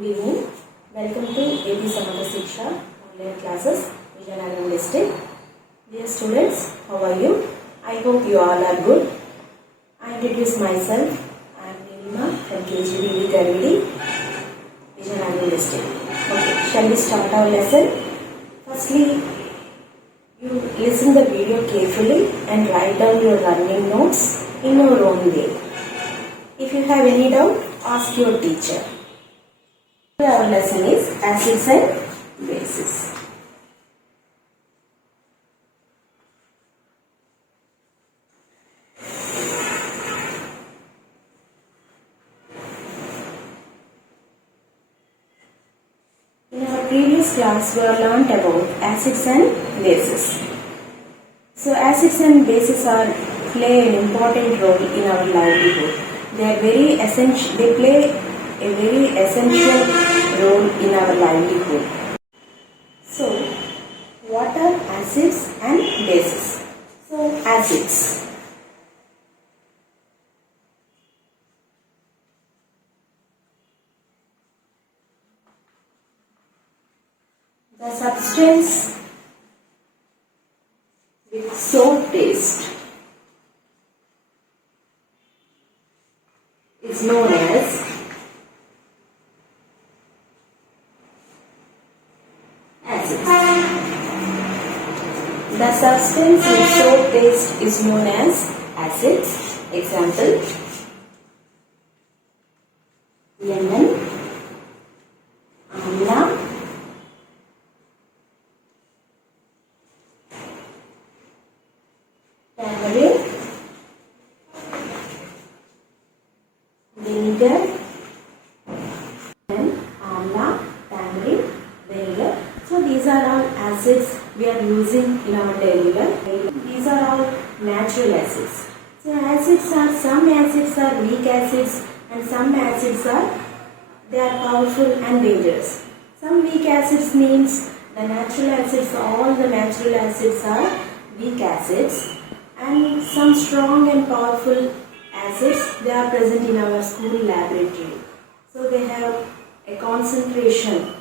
Good evening. Welcome to AP Samata Shiksha online classes, Vision and Linguistics. Dear students, how are you? I hope you all are good. I introduce myself. I am Nilima from KGBV Garvidi, Vision and Linguistics. Okay, shall we start our lesson? Firstly, you listen the video carefully and write down your learning notes in your own way. If you have any doubt, ask your teacher. Our lesson is acids and bases. In our previous class, we have learnt about acids and bases. So, acids and bases play an important role in our livelihood. They are very essential. They play a very essential role in our livelihood. So, what are acids and bases? So, acids. The substance with sour taste is known as acids. The substance with sour taste is known as acids. Example: lemon, amla, tamarind, vinegar, amla, tamarind, vinegar. So these are all acids we are using in our daily life. These are all natural acids. So some acids are weak acids and some acids they are powerful and dangerous. Some weak acids means the natural acids, all the natural acids are weak acids, and some strong and powerful acids, they are present in our school laboratory. So they have a concentration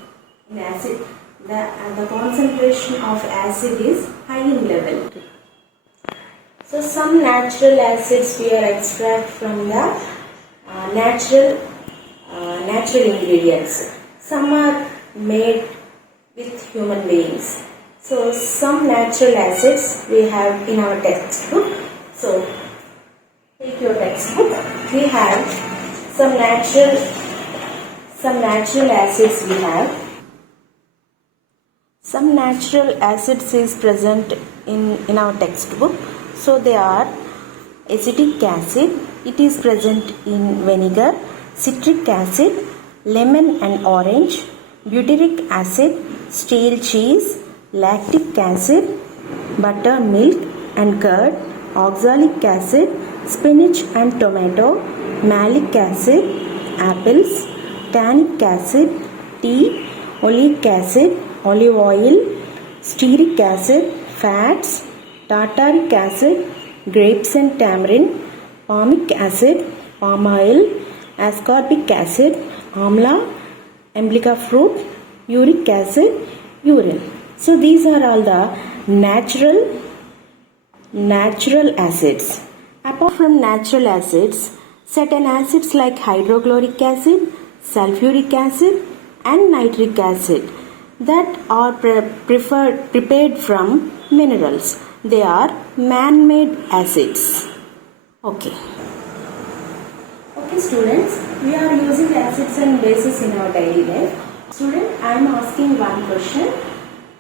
in acid. The concentration of acid is high in level. So some natural acids we are extract from the natural ingredients. Some are made with human beings. So some natural acids we have in our textbook. So take your textbook. We have some natural acids we have. Some natural acids is present in our textbook. So they are acetic acid. It is present in vinegar, citric acid, lemon and orange, butyric acid, stale cheese, lactic acid, buttermilk and curd, oxalic acid, spinach and tomato, malic acid, apples, tannic acid, tea, oleic acid, olive oil, stearic acid, fats, tartaric acid, grapes and tamarind, palmic acid, palm oil, ascorbic acid, amla, umbilica fruit, uric acid, urine. So these are all the natural acids. Apart from natural acids, certain acids like hydrochloric acid, sulfuric acid and nitric acid that are prepared from minerals. They are man-made acids. Okay students, we are using acids and bases in our daily life. Student, I am asking one question.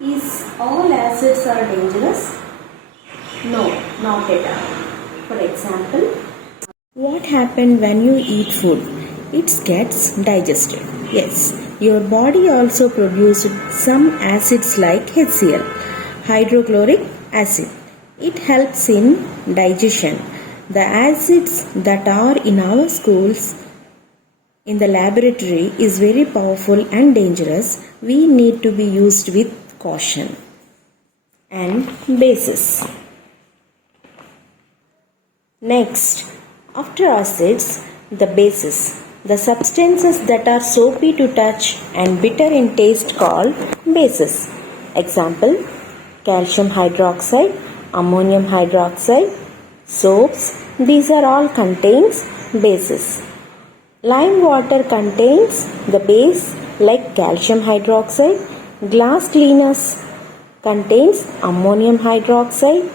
Is all acids are dangerous? No, not at all. For example, what happens when you eat food? It gets digested. Yes, your body also produces some acids like HCl, hydrochloric acid. It helps in digestion. The acids that are in our schools, in the laboratory, is very powerful and dangerous. We need to be used with caution. And bases. Next, after acids, the bases. The substances that are soapy to touch and bitter in taste called bases. Example, calcium hydroxide, ammonium hydroxide, soaps, these are all contains bases. Lime water contains the base like calcium hydroxide. Glass cleaners contains ammonium hydroxide,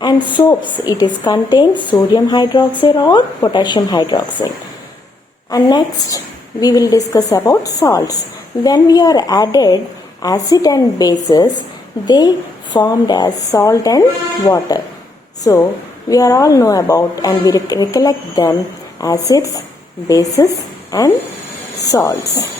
and soaps it is contains sodium hydroxide or potassium hydroxide. And next we will discuss about salts. When we are added acid and bases, they formed as salt and water. So we are all know about and we recollect them acids, bases and salts.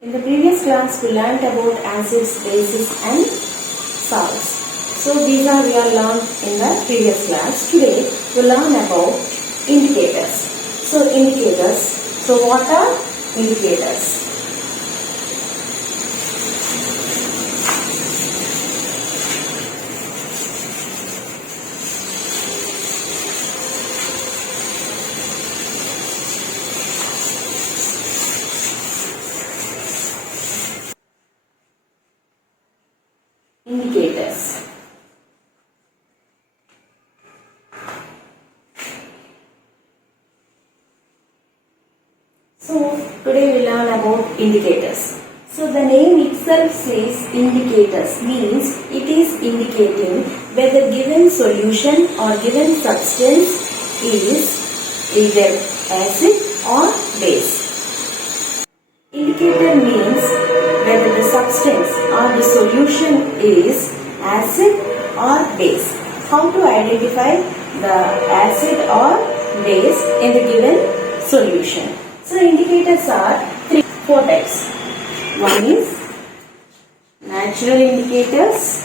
In the previous class we learnt about acids, bases and salts. So these are we are learned in the previous class. Today we learn about indicators. So indicators. So what are indicators? Indicators. So today we learn about indicators. So the name itself says indicators, means it is indicating whether given solution or given substance is either acid or base. Indicator means whether the substance or the solution is acid or base. How to identify the acid or base in the given solution? So indicators are four types. One is natural indicators.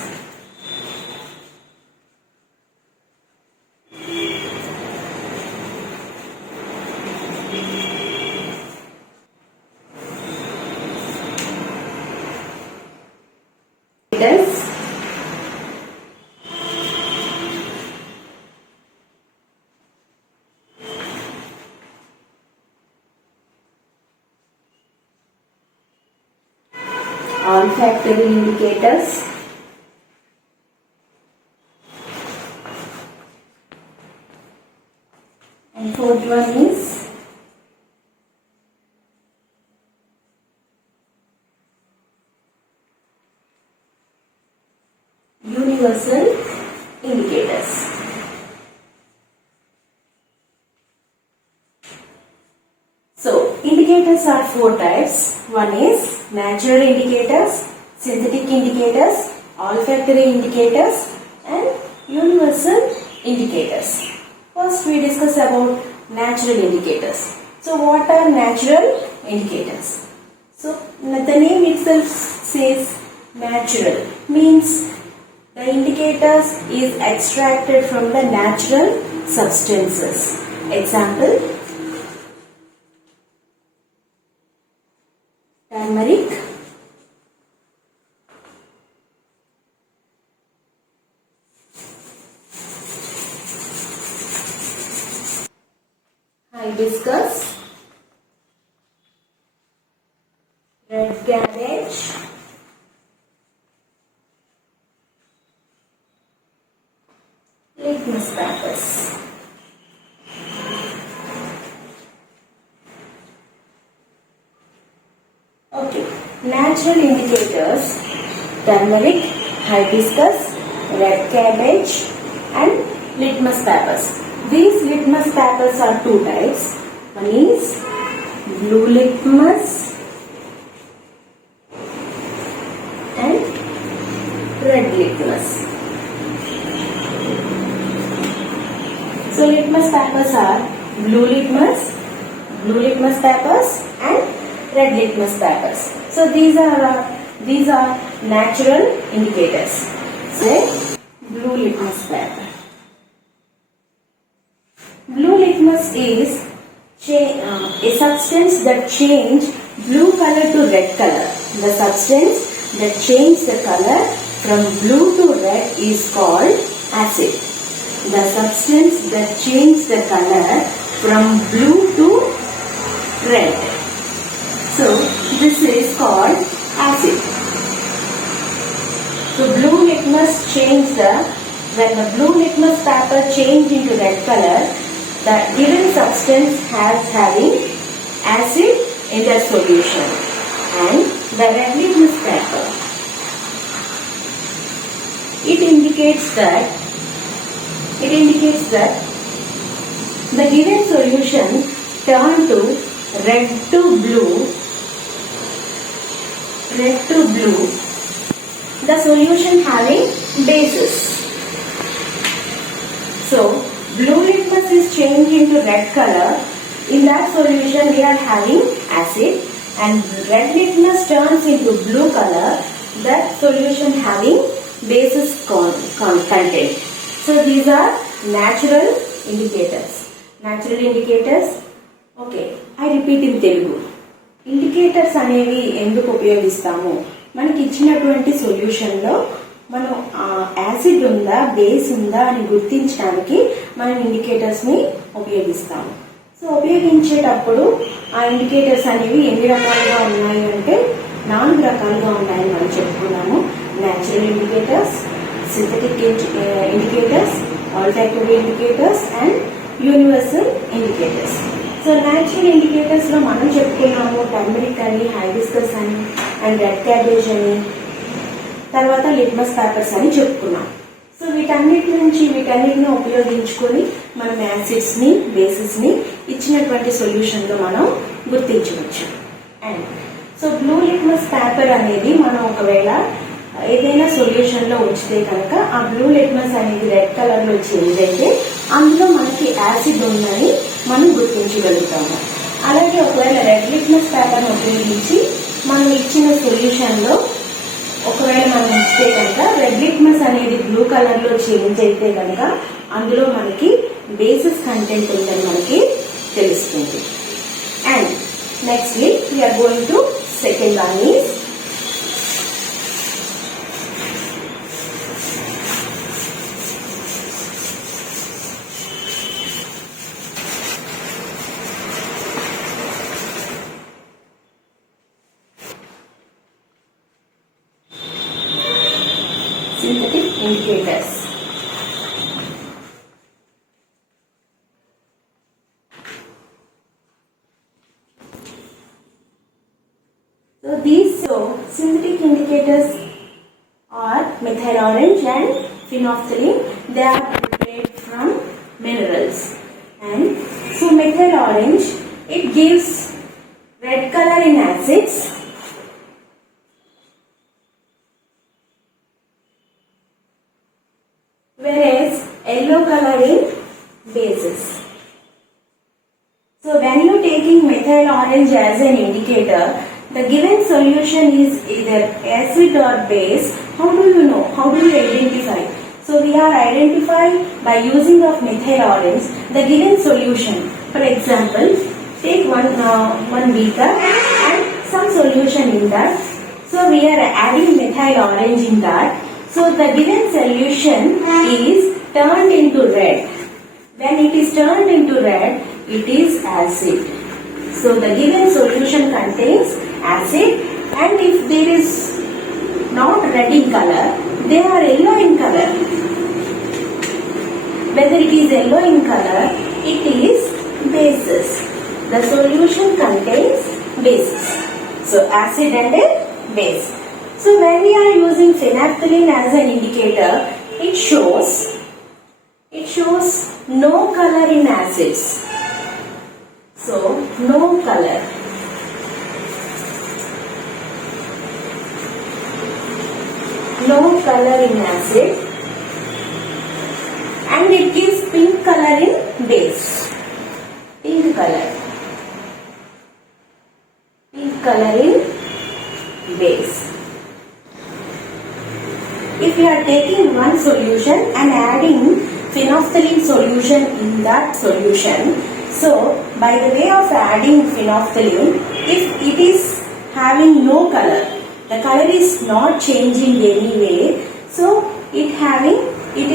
Olfactory indicators, and fourth one is universal indicators. So indicators are four types. One is natural indicators, synthetic indicators, olfactory indicators and universal indicators. First we discuss about natural indicators. So what are natural indicators? So the name itself says natural, means the indicators is extracted from the natural substances. Example, turmeric, hibiscus, red cabbage, litmus papers. Okay, natural indicators: turmeric, hibiscus, red cabbage and litmus papers. These litmus papers are two types. One is blue litmus and red litmus. So litmus papers are blue litmus papers and red litmus papers. So these are natural indicators. Say blue litmus paper. Blue litmus is a substance that change blue color to red color. The substance that change the color from blue to red is called acid. the substance that changes the color from blue to red. So this is called acid. So blue litmus when the blue litmus paper change into red color, the given substance has having acid in the solution, and the red litmus paper, it indicates that the given solution turn to red to blue, the solution having bases. So blue litmus is changed into red color. In that solution we are having acid, and red litmus turns into blue color, that solution having bases content. So these are natural indicators. Okay, I repeat in Telugu. Indicators అనేవి ఎందుకు ఉపయోగిస్తాము? మనకి ఇచ్చినటువంటి solution లో మనం acid ఉందా, base ఉందా అని గుర్తించడానికి మనం ఇండికేటర్స్ ని ఉపయోగిస్తాము. సో ఉపయోగించేటప్పుడు ఆ ఇండికేటర్స్ అనేవి ఎన్ని రకాలుగా ఉన్నాయి అంటే 4 రకాలుగా ఉన్నాయని మనం చెప్పుకున్నాము. Natural indicators, synthetic indicators, alternative indicators and universal indicators. So natural indicators లో మనం చెప్పుకున్నాము టర్మరిక్ అని, హైబిస్కస్ అని అండ్ రెడ్ క్యాబేజ్ అని, తర్వాత లిట్మస్ పేపర్స్ అని చెప్పుకున్నాం. సో వీటన్నిటిని ఉపయోగించుకొని మనం యాసిడ్స్ ని, బేసిస్ ని ఇచ్చినటువంటి సొల్యూషన్ లో మనం గుర్తించవచ్చు. And so blue litmus paper అనేది మనం ఒకవేళ ఏదైనా సొల్యూషన్ లో ఉంచితే కనుక ఆ బ్లూ లిట్మస్ అనేది రెడ్ కలర్ లో చేంజ్ అయితే అందులో మనకి యాసిడ్ ఉందని మనం గుర్తించగలుగుతాము. అలాగే ఒకవేళ రెడ్ లిట్మస్ పేపర్ ఉపయోగించి మనం ఇచ్చిన సొల్యూషన్ లో ఒకవేళ మనం ఉంచితే కనుక రెడ్ లిట్మస్ అనేది బ్లూ కలర్ లో చేంజ్ అయితే కనుక అందులో మనకి బేసిస్ కంటెంట్ ఉందని మనకి తెలుస్తుంది. And nextly we are going to second one is synthetic indicators. So these synthetic indicators are methyl orange and phenolphthalein. They are prepared from minerals. And so methyl orange, it gives red color in acids, whereas yellow color in bases. So when you are taking methyl orange as an indicator, the given solution is either acid or base. How do you know? How do you identify? So we are identified by using of methyl orange the given solution. For example, take one beaker and some solution in that. So we are adding methyl orange in that. So the given solution is turned into red. When it is turned into red, it is acid. So the given solution contains acid, and if there is not red in color, they are yellow in color. Whether it is yellow in color, it is bases. The solution contains bases. So acid and a base. So when we are using phenolphthalein as an indicator, it shows no color in acids. So no color. No color in acid, and it gives pink color in base. Pink color in base. If we are taking one solution and adding phenolphthalein solution in that solution, so by the way of adding phenolphthalein, if it is having no color, the color is not changing any way, so it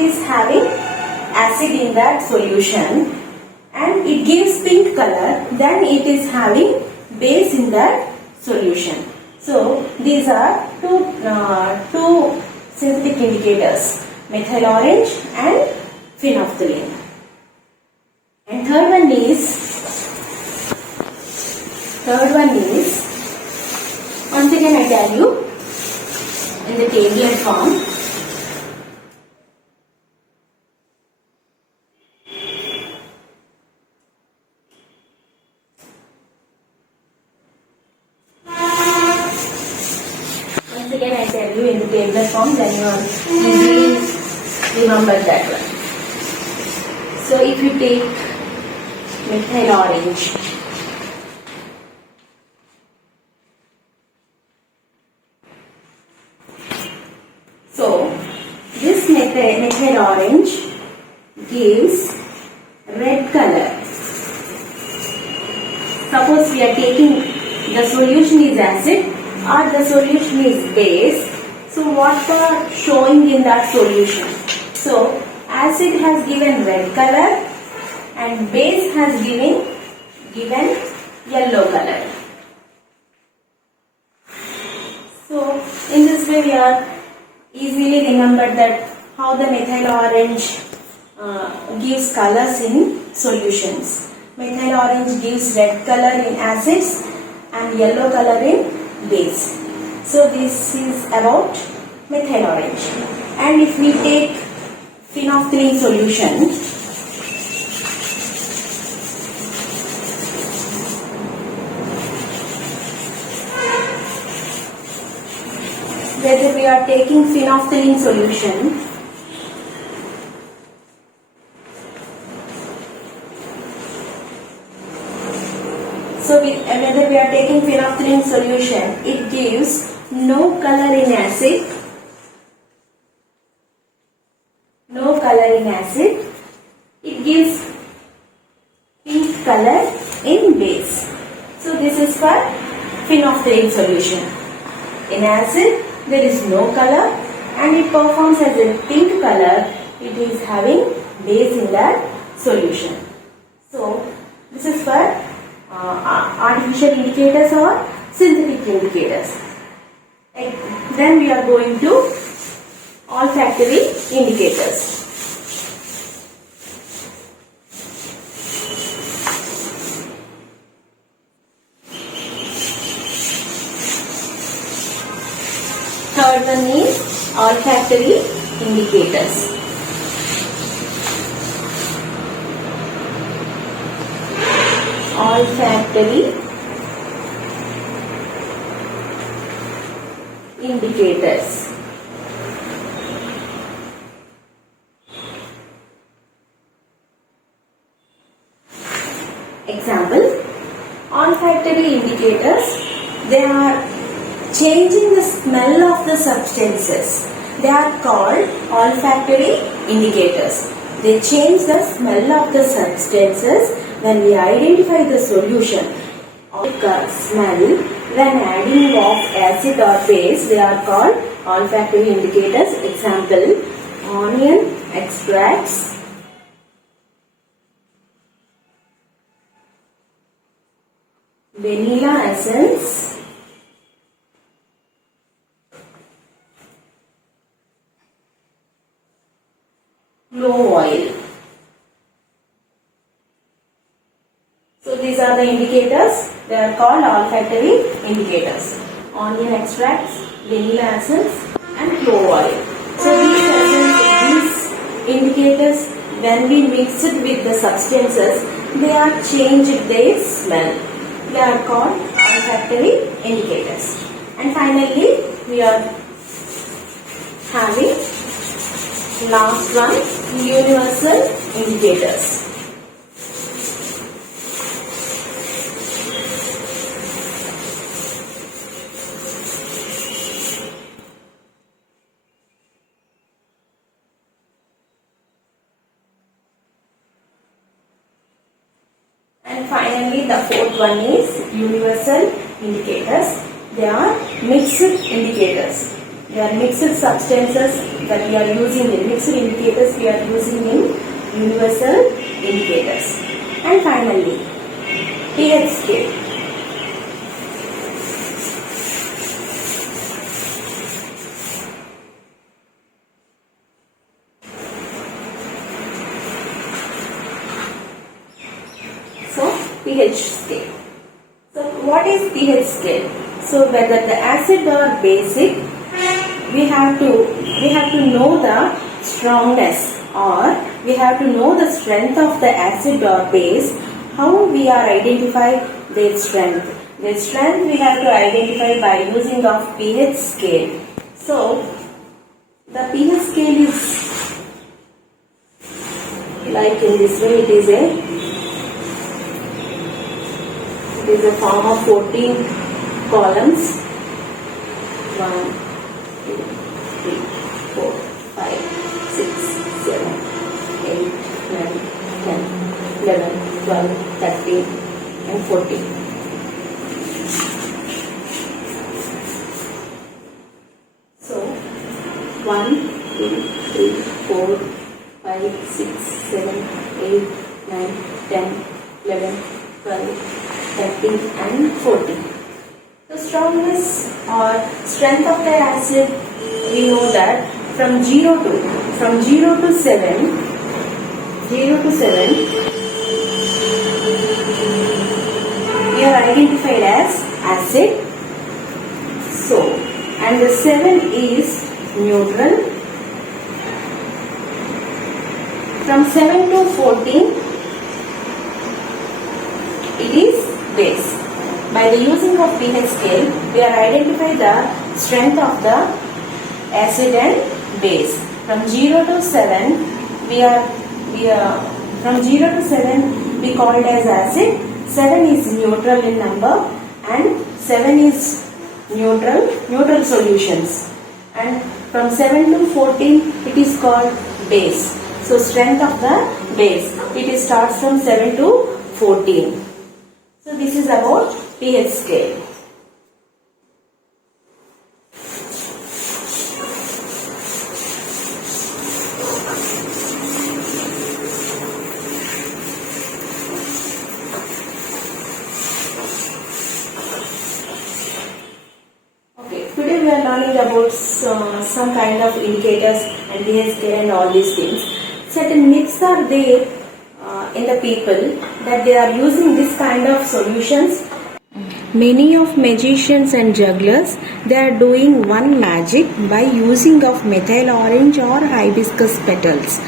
is having acid in that solution and it gives pink color, then it is having base in that solution. So these are two synthetic indicators, methyl orange and phenolphthalein. And third one is once again I tell you in the tabular form. Once again I tell you in the tabular form, then you are easily remember that one. So if you take methyl orange, so this methyl orange gives red color. Suppose we are taking the solution is acid or the solution is base. So what are showing in that solution? So acid has given red color and base has given yellow color. So in this way we are easily remember that how the methyl orange gives colors in solutions. Methyl orange gives red color in acids and yellow color in base. So this is about methyl orange. And if we take phenolphthalein solution, whether we are taking phenolphthalein solution, so whether we are taking phenolphthalein solution, it gives no color in acid, it gives pink color in base. So this is for phenolphthalein solution. In acid there is no color and it performs as a pink color. It is having base in that solution. So this is for artificial indicators or synthetic indicators. Then we are going to olfactory indicators. Third one is olfactory indicators. Olfactory indicators. Example, olfactory indicators, they are changing the smell of the substances. They are called olfactory indicators. They change the smell of the substances when we identify the solution of smell when adding of acid or base. They are called olfactory indicators. Example, onion extracts, vanilla essence, clove oil. So these are the indicators. They are called olfactory indicators. Onion extracts, vanilla essence and clove oil. So these indicators, when we mix it with the substances, they are changed their smell. They are called olfactory indicators. And finally, we are having last one, universal indicators. And finally, the fourth one is universal indicators. They are mixed indicators. They are mixed substances that we are using in mixed indicators we are using in universal indicators. And finally, pH scale. So, pH scale. So, what is pH scale? So, whether the acid or basic, we have to know the strongness, or we have to know the strength of the acid or base. How we are identify their strength? Their strength we have to identify by using of pH scale. So, the pH scale is like in this way. It is a form of 14 columns. 1, 2, 3, 4, 5, 6, 7, 8, 9, 10, 11, 12, 13 and 14. So 1, 2, 3, 4, 5, 6, 7, 8, 9, 10, 11, 12, 13 and 14. The strongness or strength of the acid, we know that from 0 to 7, we are identified as acid. So, and the 7 is neutral. From 7 to 14, it is base. By the using of pH scale, we are identify the strength of the acid and base. From 0 to 7, from 0 to 7 we call it as acid. 7 is neutral in number, and 7 is neutral solutions. And from 7 to 14, it is called base. So strength of the base, it starts from 7 to 14. So this is about pH scale. Okay, today we are learning about some kind of indicators and pH scale and all these things. Certain myths are there in the people that they are using this kind of solutions. Many of magicians and jugglers, they are doing one magic by using of methyl orange or hibiscus petals.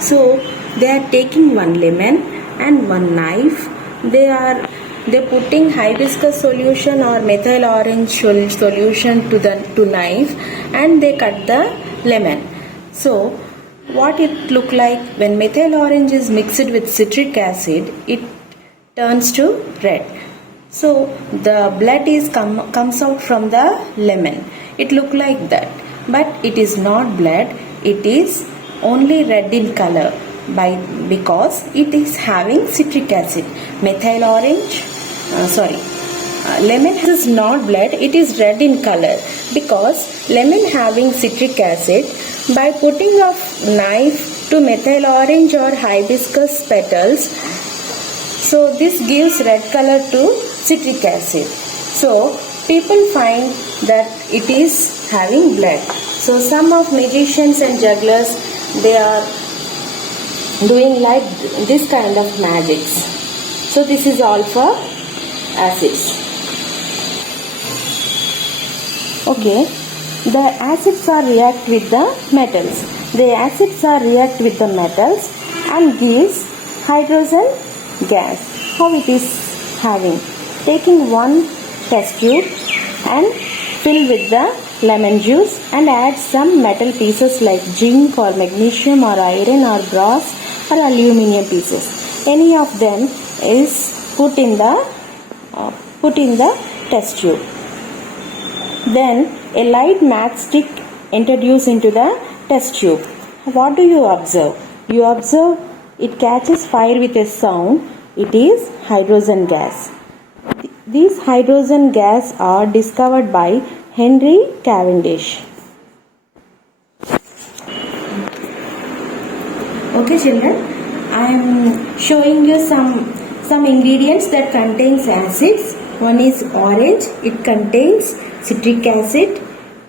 So they are taking one lemon and one knife. They're putting hibiscus solution or methyl orange solution to knife, and they cut the lemon. So what it look like when methyl orange is mixed with citric acid, it turns to red. So the blood is comes out from the lemon. It look like that, but it is not blood. It is only red in color because it is having citric acid. Methyl orange, lemon is not blood. It is red in color because lemon having citric acid. By putting a knife to methyl orange or hibiscus petals, so this gives red color to citric acid. So people find that it is having blood. So some of magicians and jugglers, they are doing like this kind of magics. So this is all for acids. Okay, the acids are react with the metals. The acids are react with the metals and gives hydrogen gas. How it is having? Taking one test tube and fill with the lemon juice and add some metal pieces like zinc or magnesium or iron or brass or aluminium pieces. Any of them is put in the test tube. Then a light matchstick introduced into the test tube. What do you observe? You observe it catches fire with a sound. It is hydrogen gas. These hydrogen gas are discovered by Henry Cavendish. Okay children, I am showing you some ingredients that contains acids. One is orange, it contains citric acid.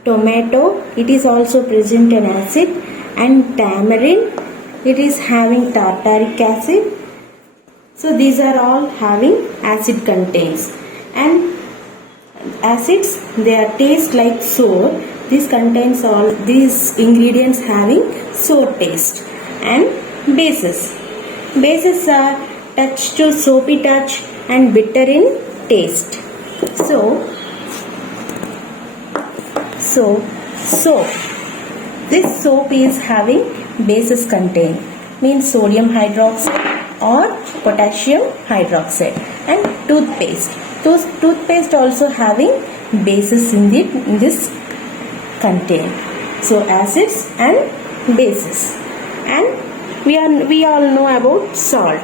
Tomato, it is also present an acid. And tamarind, it is having tartaric acid. So these are all having acid contains. And acids, they are taste like sour. This contains all these ingredients having sour taste. And bases are touch to soapy touch and bitter in taste. So soap, this soap is having bases contain, means sodium hydroxide or potassium hydroxide. And toothpaste also having bases in this contain. So acids and bases. And we all know about salt.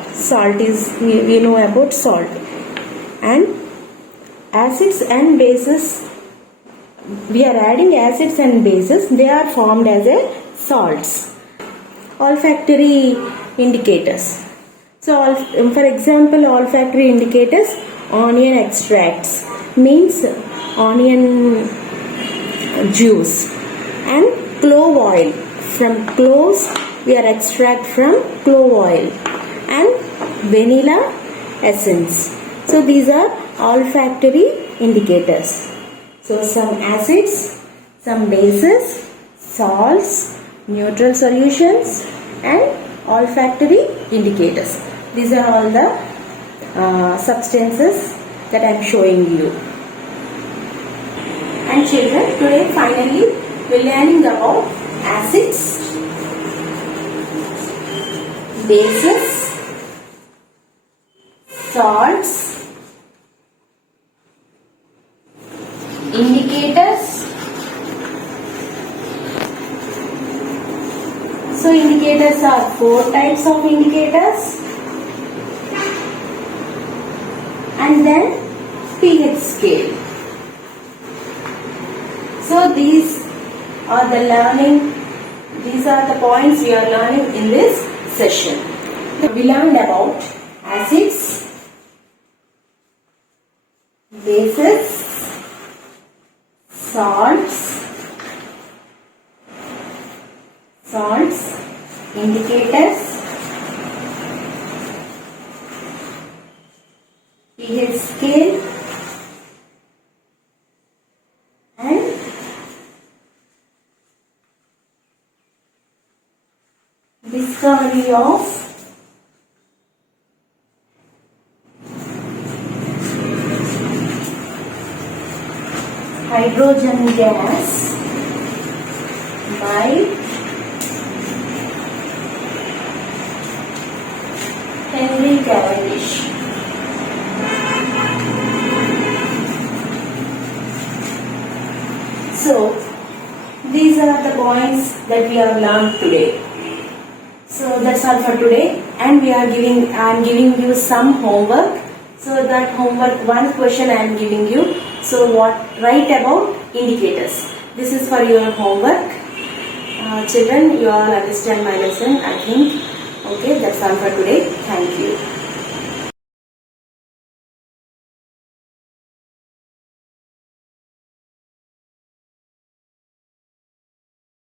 We know about salt. And acids and bases, we are adding acids and bases, they are formed as a salts. Olfactory indicators. So for example, olfactory indicators, onion extracts, means onion juice. And clove oil, from cloves we are extract from clove oil. And vanilla essence. So these are olfactory indicators. So some acids, some bases, salts, neutral solutions, and olfactory indicators. These are all the substances that I am showing you. And children, today finally we are learning about acids, bases, salts, indicators. So indicators are 4 types of indicators. And then pH scale. So these are the points we are learning in this session. We learned about acids, bases, salts, indicators, pH scale, and discovery of hydrogen gas by Henry Cavendish. So these are the points that we have learned today. So that's all for today, and I am giving you some homework. So that homework, one question I am giving you. So write about indicators. This is for your homework. Children, you all understand my lesson, I think. Okay, that's all for today. Thank you.